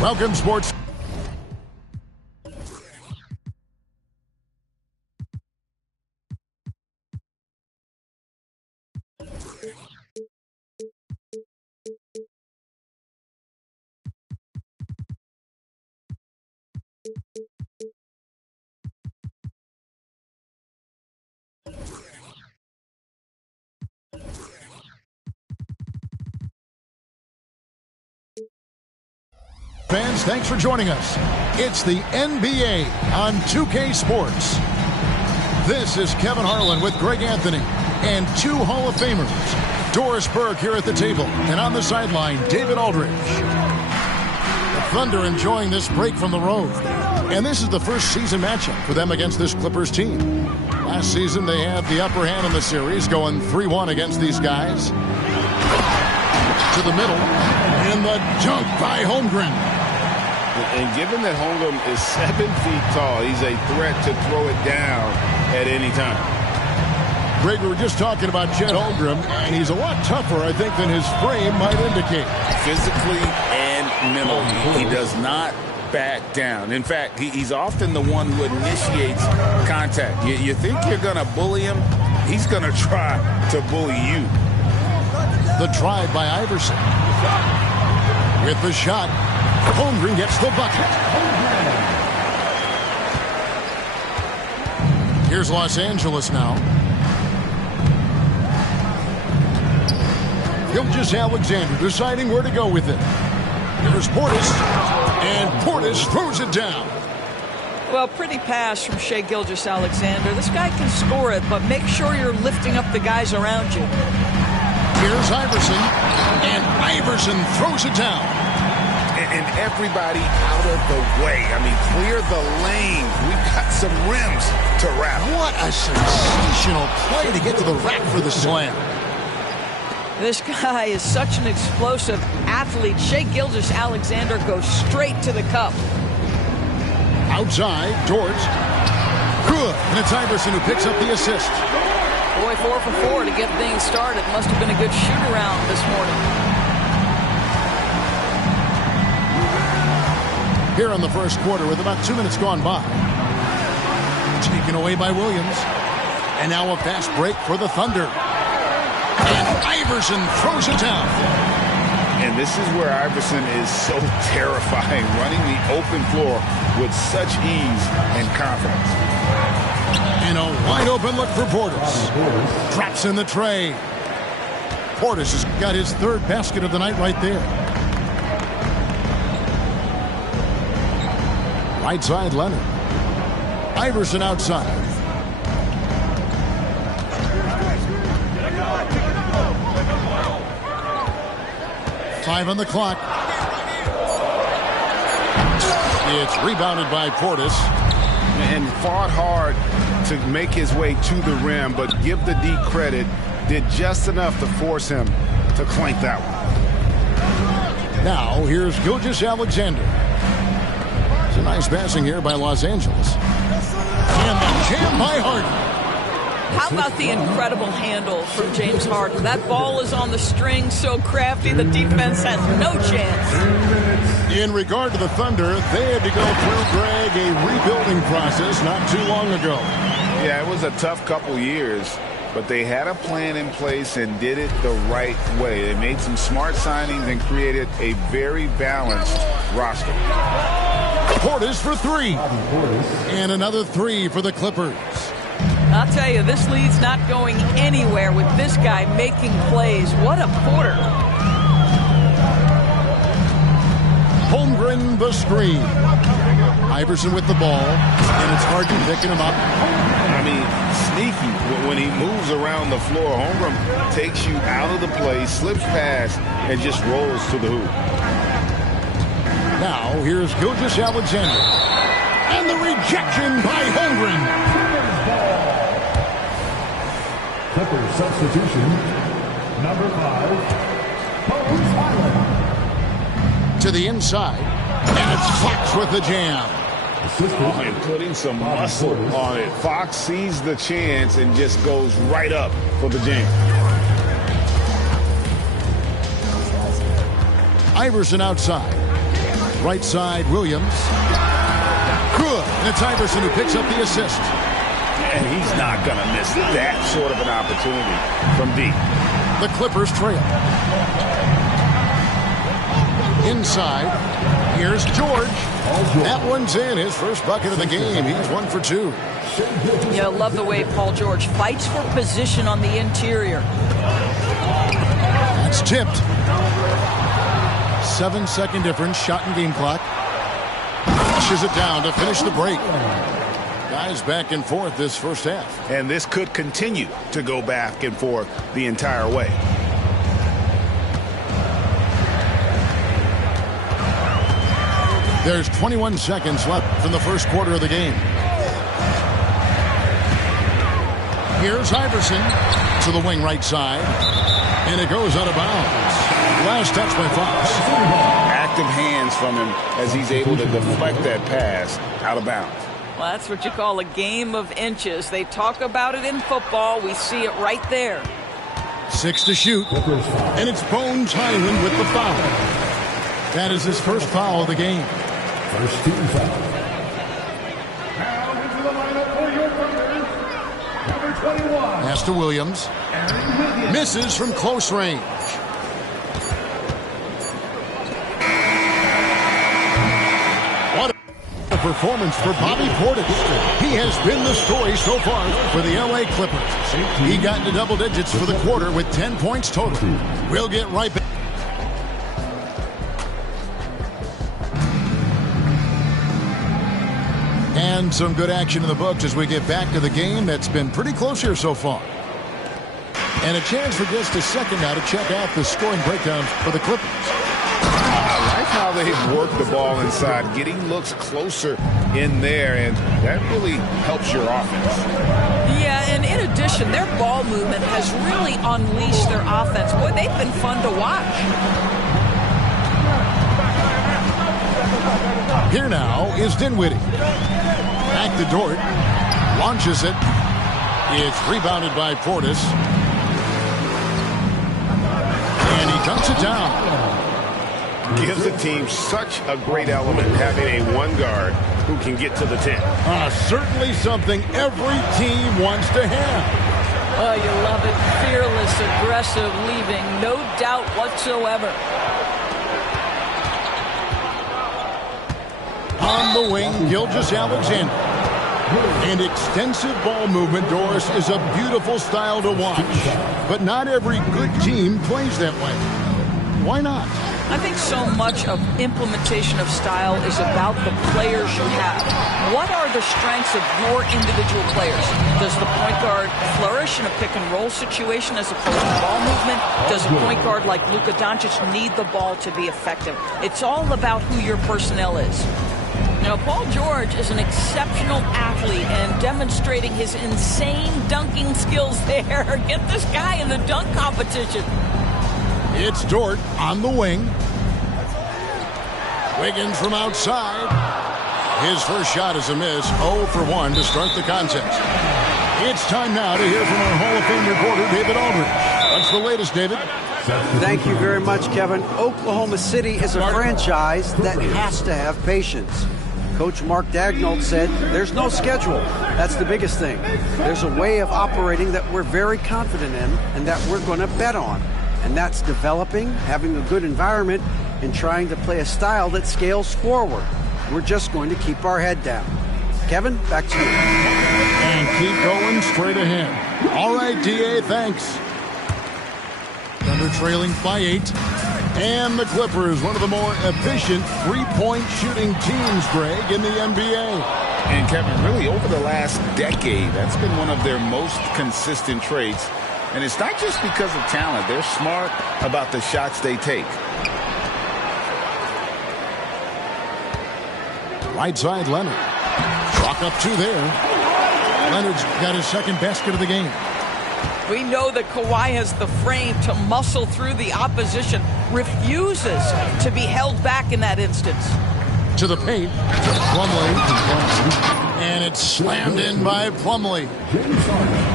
Welcome, sports. Fans, thanks for joining us. It's the NBA on 2K Sports. This is Kevin Harlan with Greg Anthony and two Hall of Famers. Doris Burke here at the table, and on the sideline, David Aldridge. The Thunder enjoying this break from the road. And this is the first season matchup for them against this Clippers team. Last season, they had the upper hand in the series, going 3-1 against these guys. To the middle, and the dunk by Holmgren. And given that Holmgren is 7 feet tall, he's a threat to throw it down at any time. Greg, we were just talking about Chet Holmgren, and he's a lot tougher, I think, than his frame might indicate. Physically and mentally, he does not back down. In fact, he's often the one who initiates contact. You think you're going to bully him, he's going to try to bully you. The drive by Iverson. With the shot, Holmgren gets the bucket. Here's Los Angeles now. Gilgeous-Alexander deciding where to go with it. Here's Portis, and Portis throws it down. Well, pretty pass from Shai Gilgeous-Alexander. This guy can score it, but make sure you're lifting up the guys around you. Here's Iverson, and Iverson throws it down. And everybody out of the way. I mean, clear the lane. We've got some rims to wrap. What a sensational play to get to the rack for the slam. This guy is such an explosive athlete. Shai Gilgeous-Alexander goes straight to the cup. Outside, Dort. Good. And it's Iverson who picks up the assist. Boy, 4 for 4 to get things started. Must have been a good shoot-around this morning. Here in the first quarter with about 2 minutes gone by. Taken away by Williams. And now a fast break for the Thunder. And Iverson throws it down. And this is where Iverson is so terrifying, running the open floor with such ease and confidence. And a wide open look for Portis. Drops in the tray. Portis has got his third basket of the night right there. Right side, Leonard. Iverson outside. Time on the clock. It's rebounded by Portis. And fought hard to make his way to the rim, but give the D credit, did just enough to force him to clank that one. Now, here's Gilgeous-Alexander. A nice passing here by Los Angeles. And the jam by Harden. How about the incredible handle from James Harden? That ball is on the string, so crafty, the defense has no chance. In regard to the Thunder, they had to go through, Greg, a rebuilding process not too long ago. Yeah, it was a tough couple years, but they had a plan in place and did it the right way. They made some smart signings and created a very balanced roster. Portis for three. And another three for the Clippers. I'll tell you, this lead's not going anywhere with this guy making plays. What a quarter. Holmgren the screen. Iverson with the ball, and it's hard to picking him up. I mean, sneaky. When he moves around the floor, Holmgren takes you out of the play, slips past, and just rolls to the hoop. Now, here's Gilgeous-Alexander. And the rejection by Holmgren. Clippers substitution, number 5, Bones Highland. To the inside, and it's Fox with the jam. And putting some muscle on it. Fox sees the chance and just goes right up for the jam. Iverson outside. Right side, Williams. Good. And it's Iverson who picks up the assist. And he's not going to miss that sort of an opportunity from deep. The Clippers trail. Inside. Here's George. That one's in. His first bucket of the game. He's 1 for 2. Yeah, I love the way Paul George fights for position on the interior. That's tipped. 7-second difference. Shot and game clock. Pushes it down to finish the break. Guys back and forth this first half. And this could continue to go back and forth the entire way. There's 21 seconds left in the first quarter of the game. Here's Iverson to the wing right side. And it goes out of bounds. Last touch by Fox. Active hands from him as he's able to deflect that pass out of bounds. Well, that's what you call a game of inches. They talk about it in football. We see it right there. 6 to shoot. And it's Bones Hyland with the foul. That is his first foul of the game. First team foul. Now into the lineup for your Thunder, number 21. Pass to Williams. Misses from close range. What a performance for Bobby Portis. He has been the story so far for the LA Clippers. He got into double digits for the quarter with 10 points total. We'll get right back. And some good action in the books as we get back to the game that's been pretty close here so far. And a chance for just a second now to check out the scoring breakdown for the Clippers. I like how they work the ball inside, getting looks closer in there, and that really helps your offense. Yeah, and in addition, their ball movement has really unleashed their offense. Boy, they've been fun to watch. Here now is Dinwiddie. Back to Dort. Launches it. It's rebounded by Portis. And he dunks it down. Gives the team such a great element having a one guard who can get to the 10. Certainly something every team wants to have. Oh, you love it. Fearless, aggressive, leaving no doubt whatsoever. On the wing, Gilgeous-Alexander. And extensive ball movement, Doris, is a beautiful style to watch. But not every good team plays that way. Why not? I think so much of implementation of style is about the players you have. What are the strengths of your individual players? Does the point guard flourish in a pick-and-roll situation as opposed to ball movement? Does a point guard like Luka Doncic need the ball to be effective? It's all about who your personnel is. Now, Paul George is an exceptional athlete and demonstrating his insane dunking skills there. Get this guy in the dunk competition. It's Dort on the wing. Wiggins from outside. His first shot is a miss. 0 for 1 to start the contest. It's time now to hear from our Hall of Fame reporter, David Aldridge. What's the latest, David? Thank you very much, Kevin. Oklahoma City is a franchise that has to have patience. Coach Mark Daigneault said, there's no schedule. That's the biggest thing. There's a way of operating that we're very confident in and that we're going to bet on. And that's developing, having a good environment, and trying to play a style that scales forward. We're just going to keep our head down. Kevin, back to you. And keep going straight ahead. All right, D.A., thanks. Thunder trailing by 8. And the Clippers, one of the more efficient three-point shooting teams, Greg, in the NBA. And Kevin, really over the last decade, that's been one of their most consistent traits. And it's not just because of talent. They're smart about the shots they take. Right side, Leonard. Chalk up 2 there. Leonard's got his second basket of the game. We know that Kawhi has the frame to muscle through the opposition, refuses to be held back in that instance. To the paint, Plumlee. And it's slammed in by Plumlee.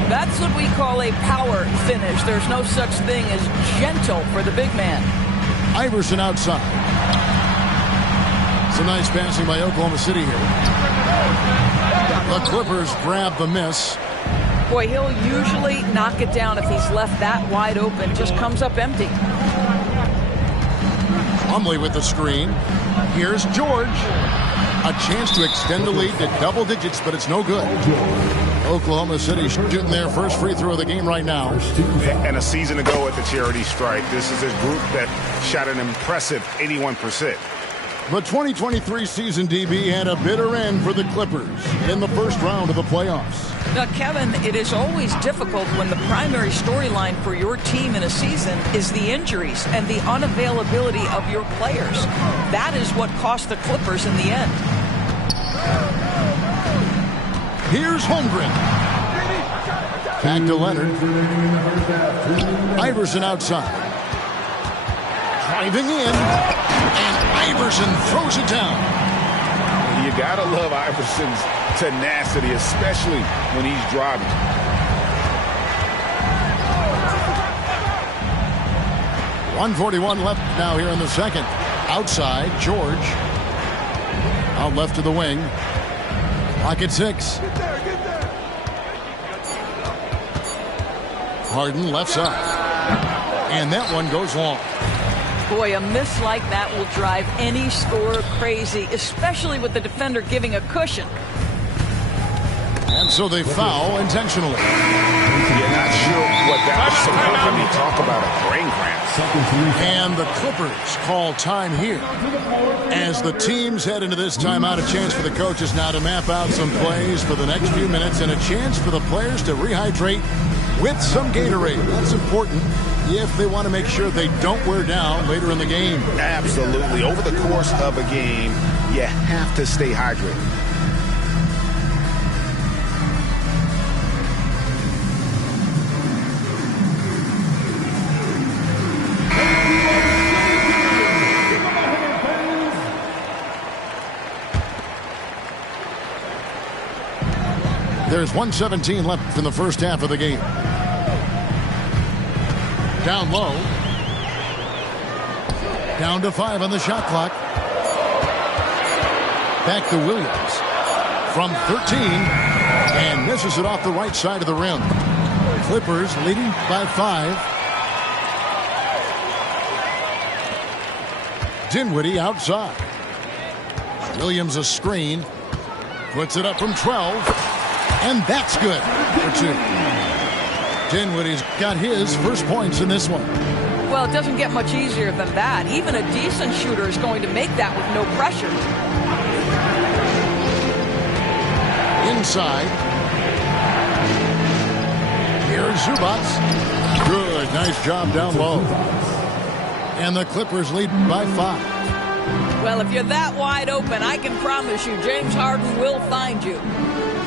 That's what we call a power finish. There's no such thing as gentle for the big man. Iverson outside. Some nice passing by Oklahoma City here. The Clippers grab the miss. Boy, he'll usually knock it down if he's left that wide open. Just comes up empty. Plumlee with the screen. Here's George. A chance to extend the lead to double digits, but it's no good. Oklahoma City shooting their first free throw of the game right now. And a season ago at the charity stripe, this is a group that shot an impressive 81%. The 2023 season, DB, had a bitter end for the Clippers in the first round of the playoffs. Now, Kevin, it is always difficult when the primary storyline for your team in a season is the injuries and the unavailability of your players. That is what cost the Clippers in the end. Here's Holmgren. Back to Leonard. Iverson outside. Driving in. And Iverson throws it down. You got to love Iverson's tenacity, especially when he's driving. .141 left now here in the second. Outside, George. Out left to the wing. Clock at 6. Harden left side. And that one goes long. Boy, a miss like that will drive any scorer crazy, especially with the defender giving a cushion. And so they foul intentionally. You're not sure what that was supposed to be. Talk about a brain cramp. And the Clippers call time here. As the teams head into this timeout, a chance for the coaches now to map out some plays for the next few minutes and a chance for the players to rehydrate with some Gatorade. That's important if they want to make sure they don't wear down later in the game. Absolutely. Over the course of a game, you have to stay hydrated. There's 1:17 left in the first half of the game. Down low. Down to 5 on the shot clock. Back to Williams. From 13. And misses it off the right side of the rim. Clippers leading by 5. Dinwiddie outside. Williams a screen. Puts it up from 12. And that's good for 2. Dinwiddie's got his first points in this one. Well, it doesn't get much easier than that. Even a decent shooter is going to make that with no pressure. Inside. Here's Zubac. Good. Nice job down low. And the Clippers lead by 5. Well, if you're that wide open, I can promise you James Harden will find you.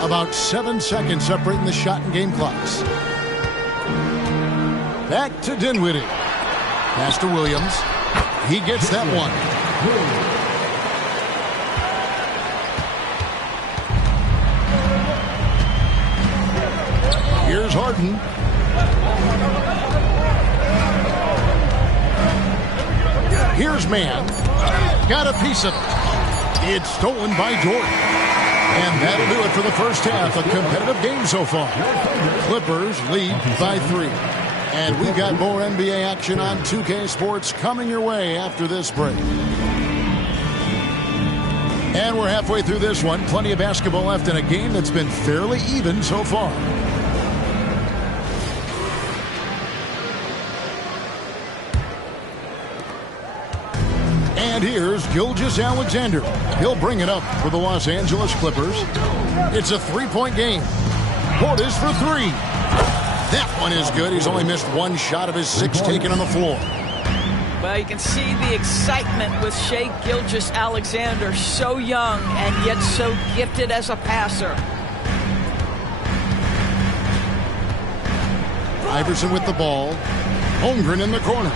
About 7 seconds separating the shot and game clocks. Back to Dinwiddie. Pass to Williams. He gets that one. Here's Harden. Here's Mann. Got a piece of it. It's stolen by Jordan. And that'll do it for the first half. A competitive game so far. Clippers lead by 3. And we've got more NBA action on 2K Sports coming your way after this break. And we're halfway through this one. Plenty of basketball left in a game that's been fairly even so far. And here's Gilgeous-Alexander. He'll bring it up for the Los Angeles Clippers. It's a 3-point game. Portis for 3. That one is good. He's only missed 1 shot of his 6 taken on the floor. Well, you can see the excitement with Shai Gilgeous-Alexander. So young and yet so gifted as a passer. Iverson with the ball. Holmgren in the corner.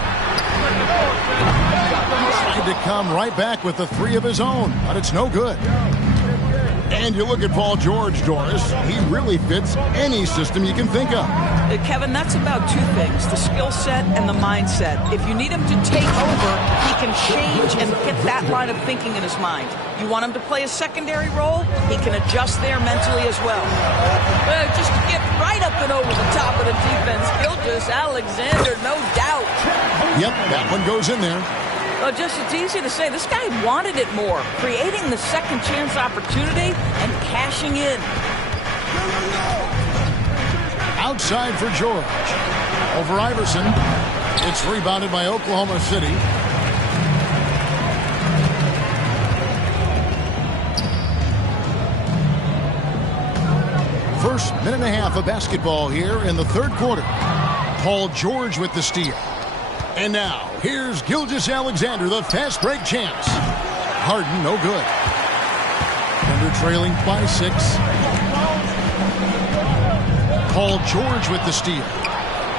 Tried to come right back with the 3 of his own, but it's no good. And you look at Paul George, Doris. He really fits any system you can think of. Kevin, that's about 2 things, the skill set and the mindset. If you need him to take over, change and get that line of thinking in his mind. You want him to play a secondary role? He can adjust there mentally as well. Just get right up and over the top of the defense. Gilgeous-Alexander, no doubt. Yep, that one goes in there. Well, just it's easy to say. This guy wanted it more, creating the second chance opportunity and cashing in. Outside for George. Over Iverson. It's rebounded by Oklahoma City. First minute and a half of basketball here in the third quarter. Paul George with the steal. And now, here's Gilgeous-Alexander, the fast break champs. Harden, no good. Thunder trailing by 6. Paul George with the steal.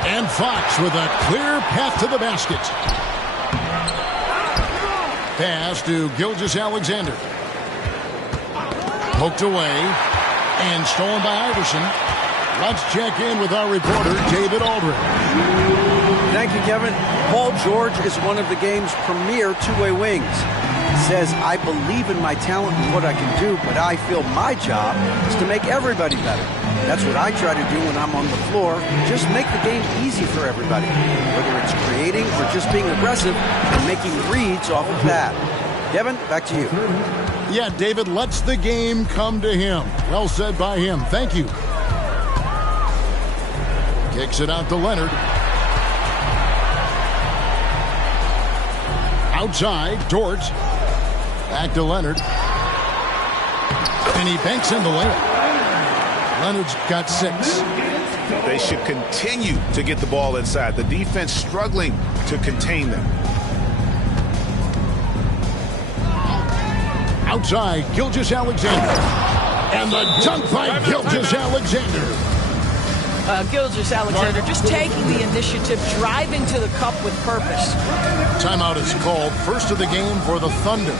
And Fox with a clear path to the basket. Pass to Gilgeous-Alexander. Poked away. And stolen by Iverson. Let's check in with our reporter, David Aldridge. Thank you, Kevin. Paul George is one of the game's premier two-way wings. He says, I believe in my talent and what I can do, but I feel my job is to make everybody better. That's what I try to do when I'm on the floor. Just make the game easy for everybody, whether it's creating or just being aggressive and making reads off of that. Kevin, back to you. Yeah, David lets the game come to him. Well said by him. Thank you. Kicks it out to Leonard. Outside, Dort. Back to Leonard. And he banks in the layup. Leonard's got 6. They should continue to get the ball inside. The defense struggling to contain them. Outside, Gilgeous-Alexander. And the dunk by Gilgeous-Alexander. Gilgeous-Alexander just taking the initiative, driving to the cup with purpose. Timeout is called. First of the game for the Thunder.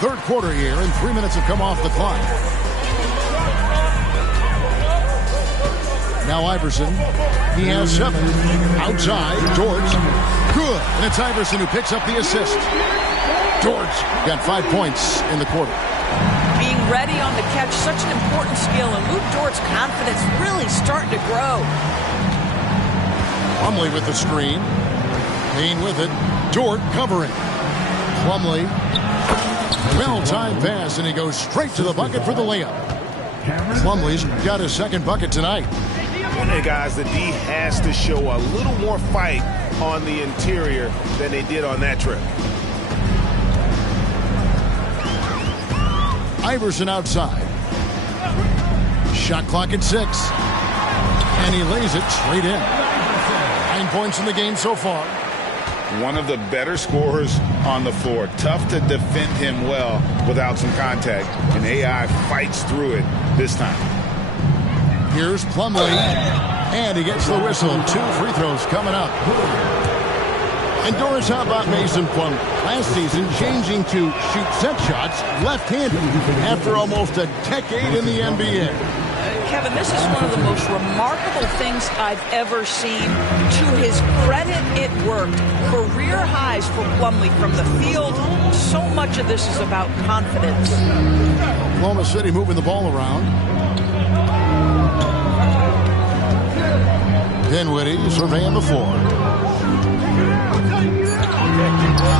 Third quarter here, and 3 minutes have come off the clock. Now Iverson. He has 7. Outside, George. Good. And it's Iverson who picks up the assist. George got 5 points in the quarter. Being ready on the catch, such an important skill, and Luke Dort's confidence really starting to grow. Plumlee with the screen. Payne with it. Dort covering. Plumlee. Well-timed pass, and he goes straight to the bucket for the layup. Plumlee's got his second bucket tonight. Hey, guys, the D has to show a little more fight on the interior than they did on that trip. Iverson outside. Shot clock at 6. And he lays it straight in. 9 points in the game so far. One of the better scorers on the floor. Tough to defend him well without some contact. And AI fights through it this time. Here's Plumlee. And he gets the whistle. 2 free throws coming up. And Doris, how about Mason Plumlee? Last season changing to shoot set shots left-handed after almost a decade in the NBA. Kevin, this is one of the most remarkable things I've ever seen. To his credit, it worked. Career highs for Plumlee from the field. So much of this is about confidence. Oklahoma City moving the ball around. Dinwiddie surveying the floor.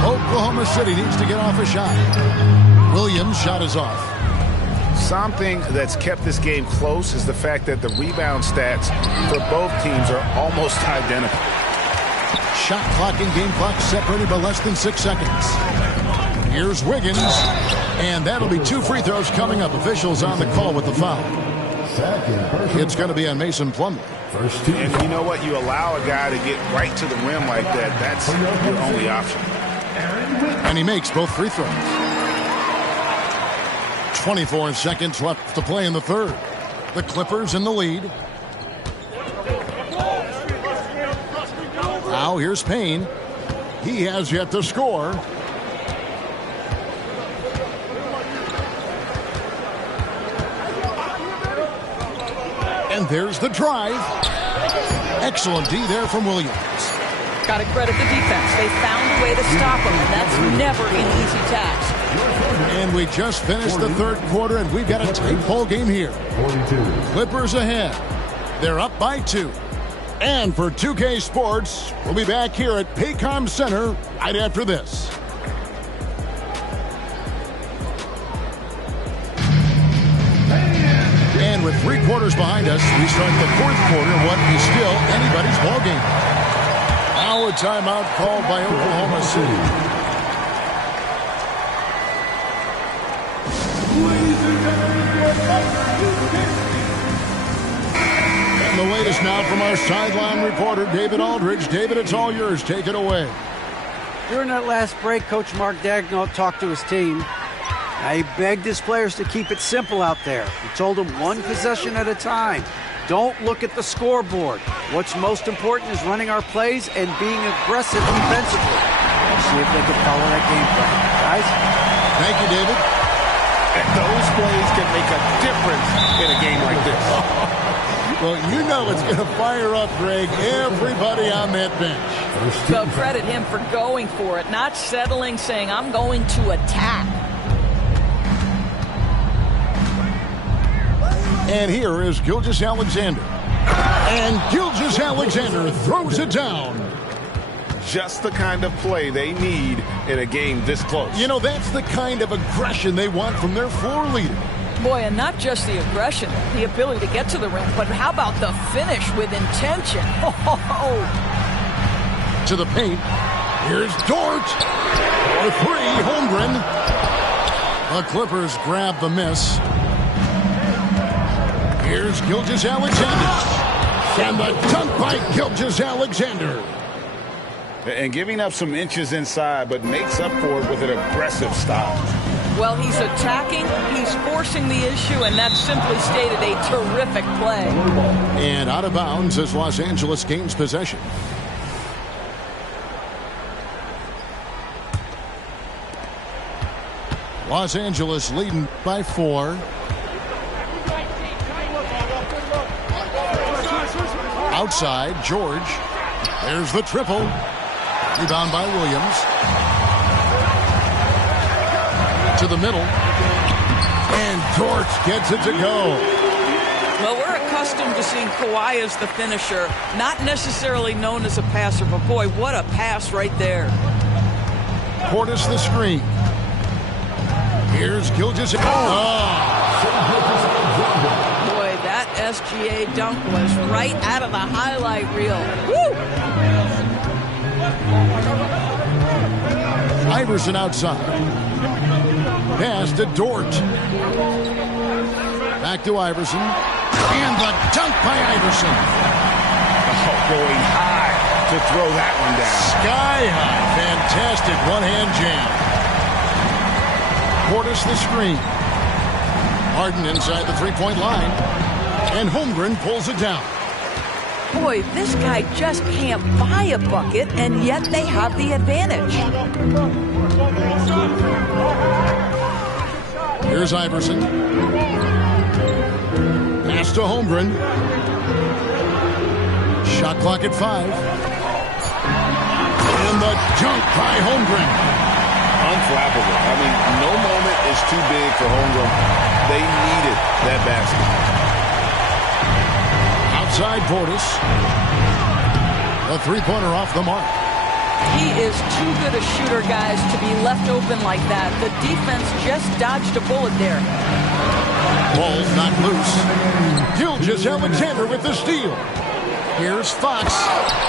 Oklahoma City needs to get off a shot. Williams' shot is off. Something that's kept this game close is the fact that the rebound stats for both teams are almost identical. Shot clock and game clock separated by less than 6 seconds. Here's Wiggins, and that'll be 2 free throws coming up. Officials on the call with the foul. It's going to be on Mason Plumlee. And you know what? You allow a guy to get right to the rim like that. That's your only option. And he makes both free throws. 24 seconds left to play in the third. The Clippers in the lead. Now here's Payne. He has yet to score. And there's the drive. Excellent D there from Williams. Got to credit the defense. They found a way to stop him, and that's never an easy task. And we just finished the third quarter, and we've got a tight ball game here. 42. Clippers ahead. They're up by 2. And for 2K Sports, we'll be back here at Paycom Center right after this. And with 3 quarters behind us, we start the fourth quarter in what is still anybody's ball game. Now a timeout called by Oklahoma City. And the latest now from our sideline reporter, David Aldridge. David, it's all yours. Take it away. During that last break, Coach Mark Daigneault talked to his team. He begged his players to keep it simple out there. He told them one possession at a time. Don't look at the scoreboard. What's most important is running our plays and being aggressive defensively. We'll see if they can follow that game plan. Guys? Thank you, David. And those plays can make a difference in a game like this. Well, you know it's going to fire up, Greg, everybody on that bench. So credit him for going for it, not settling, saying, I'm going to attack. And here is Gilgeous-Alexander. And Gilgeous-Alexander throws it down. Just the kind of play they need in a game this close. You know, that's the kind of aggression they want from their floor leader. Boy, and not just the aggression, the ability to get to the rim, but how about the finish with intention? Oh. To the paint. Here's Dort. For 3, Holmgren. The Clippers grab the miss. Here's Gilgeous-Alexander. And the dunk by Gilgeous-Alexander. And giving up some inches inside, but makes up for it with an aggressive stop. Well, he's attacking, he's forcing the issue, and that's simply stated a terrific play. And out of bounds as Los Angeles gains possession. Los Angeles leading by 4. Outside, George. There's the triple. Rebound by Williams. To the middle. And Dort gets it to go. Well, we're accustomed to seeing Kawhi as the finisher, not necessarily known as a passer, but boy, what a pass right there. Portis the screen. Here's Gilgeous. Boy, that SGA dunk was right out of the highlight reel. Woo! Iverson outside. Pass to Dort. Back to Iverson. And the dunk by Iverson. Oh, going high to throw that one down. Sky high. Fantastic one-hand jam. Portis the screen. Harden inside the three-point line. And Holmgren pulls it down. Boy, this guy just can't buy a bucket, and yet they have the advantage. Here's Iverson. Pass to Holmgren. Shot clock at 5. And the dunk by Holmgren. Unflappable. I mean, no moment is too big for Holmgren. They needed that basket. Outside Portis. A three-pointer off the mark. He is too good a shooter, guys, to be left open like that. The defense just dodged a bullet there. Ball not loose. Gilgeous-Alexander with the steal. Here's Fox.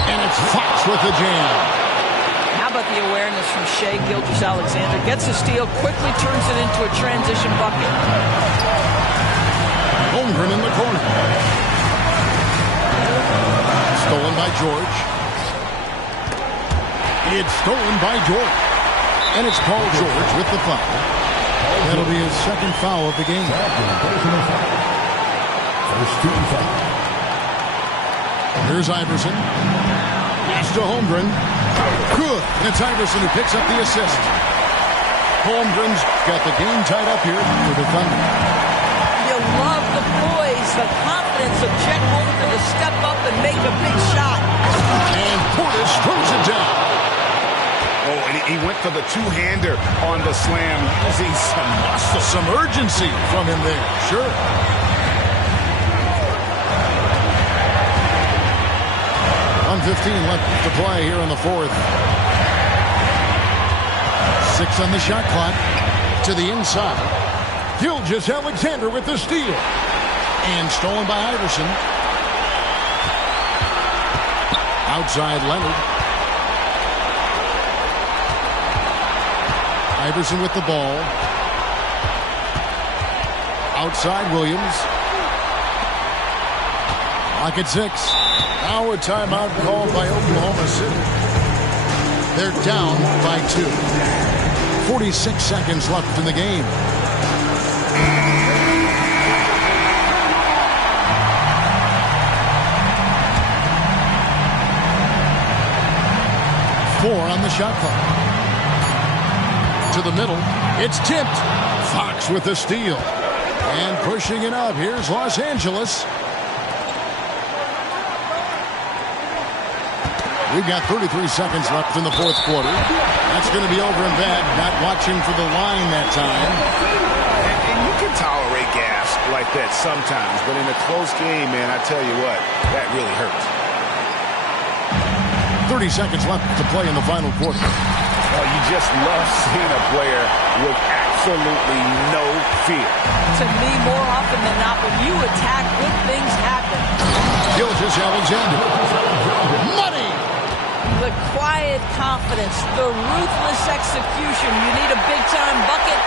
And it's Fox with the jam. How about the awareness from Shai Gilgeous-Alexander? Gets a steal, quickly turns it into a transition bucket. Holmgren in the corner. Stolen by George. It's stolen by George. And it's Paul George with the foul. That'll be his second foul of the game. Here's Iverson. Pass to Holmgren. Good. It's Iverson who picks up the assist. Holmgren's got the game tied up here for the Thunder. You love the poise, the confidence of Chet Holmgren to step up and make a big shot. And Portis throws it down. Oh, and he went for the two-hander on the slam, using some muscle. Some urgency from him there. Sure. .1:15 left to play here in the fourth. 6 on the shot clock. To the inside. Gilgeous-Alexander with the steal. And stolen by Iverson. Outside Leonard. Iverson with the ball. Outside Williams. Clock at 6. Now a timeout called by Oklahoma City. They're down by 2. 46 seconds left in the game. Four on the shot clock. To the middle. It's tipped. Fox with the steal. And pushing it up. Here's Los Angeles. We've got 33 seconds left in the fourth quarter. That's going to be over and bad. Not watching for the line that time. And you can tolerate gas like that sometimes, but in a close game, man, I tell you what, that really hurts. 30 seconds left to play in the final quarter. Well, you just love seeing a player with absolutely no fear. To me, more often than not, when you attack, good things happen. Gilgeous-Alexander. Money! The quiet confidence, the ruthless execution. You need a big-time bucket.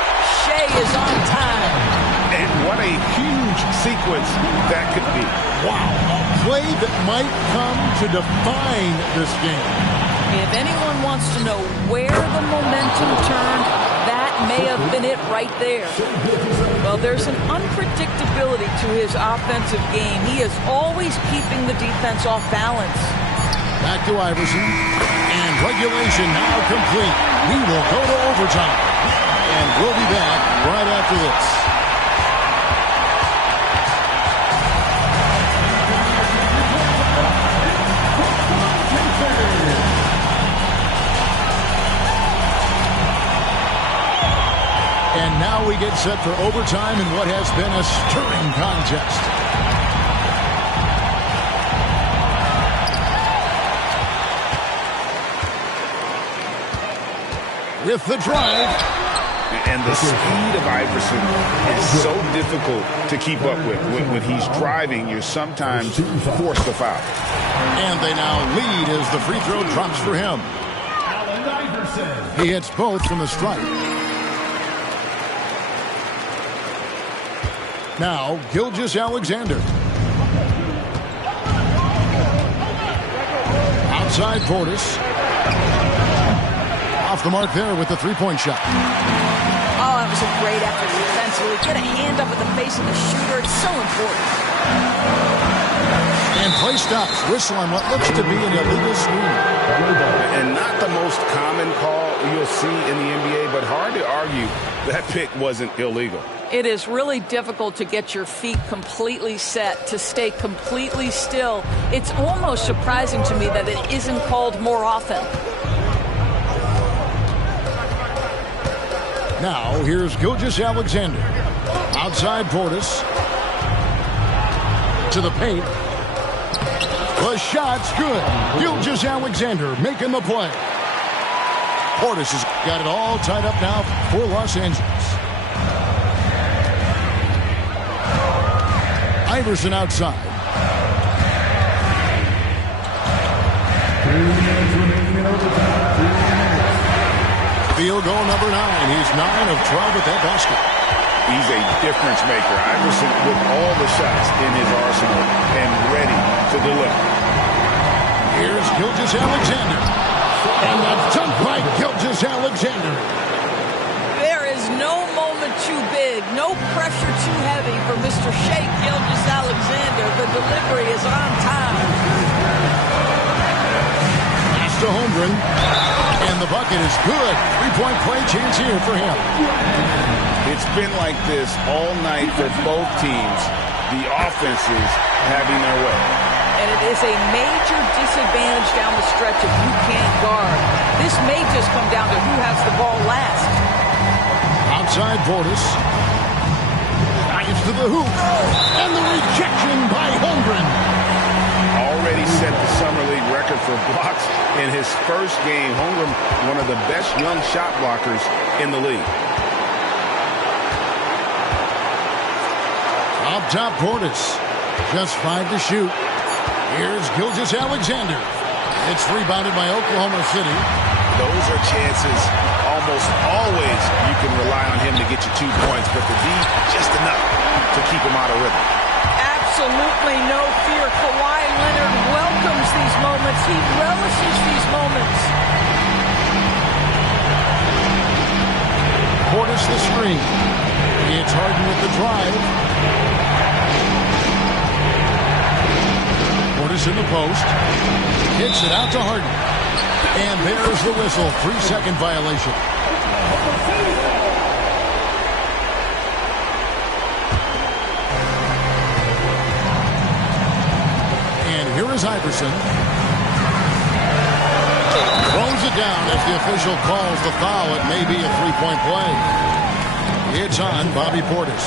Shea is on time. And what a huge sequence that could be. Wow, a play that might come to define this game. If anyone wants to know where the momentum turned, that may have been it right there. Well, there's an unpredictability to his offensive game. He is always keeping the defense off balance. Back to Iverson. And regulation now complete. We will go to overtime. And we'll be back right after this. And now we get set for overtime in what has been a stirring contest. With the drive. And the speed of Iverson is so difficult to keep up with. When he's driving, you're sometimes forced to foul. And they now lead as the free throw drops for him. He hits both from the stripe. Now, Gilgeous-Alexander. Outside Portis. Off the mark there with the three-point shot. Oh, that was a great effort defensively. Get a hand up at the face of the shooter. It's so important. And play stops. Whistle on what looks to be an illegal screen. And not the most common call you'll see in the NBA, but hard to argue that pick wasn't illegal. It is really difficult to get your feet completely set, to stay completely still. It's almost surprising to me that it isn't called more often. Now, here's Gilgeous-Alexander. Outside Portis. To the paint. The shot's good. Gilgeous-Alexander making the play. Portis has got it all tied up now for Los Angeles. Iverson outside. 3 minutes remaining in overtime. 3 minutes. Field goal number 9. He's 9 of 12 at that basket. He's a difference maker. Iverson with all the shots in his arsenal and ready to deliver. Here's Gilgeous-Alexander. And the dunk by Gilgeous-Alexander. There is no moment too big, no pressure too heavy for Mr. Shea Gilgeous-Alexander. The delivery is on time. to Holmgren. And the bucket is good. Three-point play chance here for him. It's been like this all night for both teams. The offenses having their way. And it is a major disadvantage down the stretch if you can't guard. This may just come down to who has the ball last. Outside Portis. Dives to the hoop. And the rejection by Holmgren. Already set the Summer League record for blocks in his first game. Holmgren, one of the best young shot blockers in the league. Up top, Portis. Just 5 to shoot. Here's Gilgeous-Alexander. It's rebounded by Oklahoma City. Those are chances almost always you can rely on him to get you 2 points, but the D, just enough to keep him out of rhythm. Absolutely no fear. Kawhi Leonard welcomes these moments. He relishes these moments. Portis the screen. It's Harden with the drive. Portis in the post. Kicks it out to Harden. And there's the whistle. 3-second violation. And here is Iverson. Throws it down as the official calls the foul. It may be a three-point play. It's on Bobby Portis.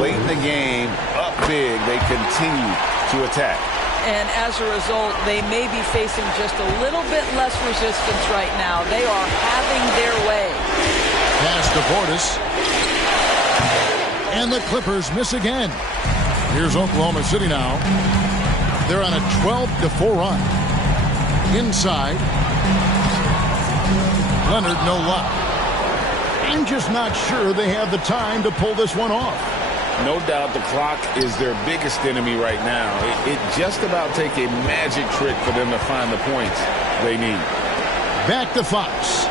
Late in the game, up big, they continue to attack. And as a result, they may be facing just a little bit less resistance right now. They are having their way. Pass to Portis. And the Clippers miss again. Here's Oklahoma City now. They're on a 12-4 run. Inside. Leonard, no luck. I'm just not sure they have the time to pull this one off. No doubt the clock is their biggest enemy right now. It just about take a magic trick for them to find the points they need. Back to Fox.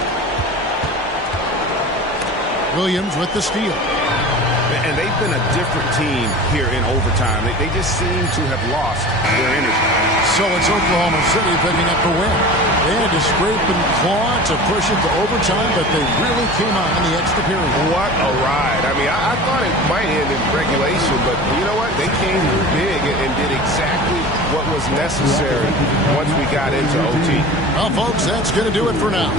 Williams with the steal. And they've been a different team here in overtime. They just seem to have lost their energy. So it's Oklahoma City picking up the win. They had to scrape and claw to push it to overtime, but they really came on in the extra period. What a ride. I mean, I thought it might end in regulation, but you know what? They came through big and did exactly what was necessary once we got into OT. Well, folks, that's going to do it for now.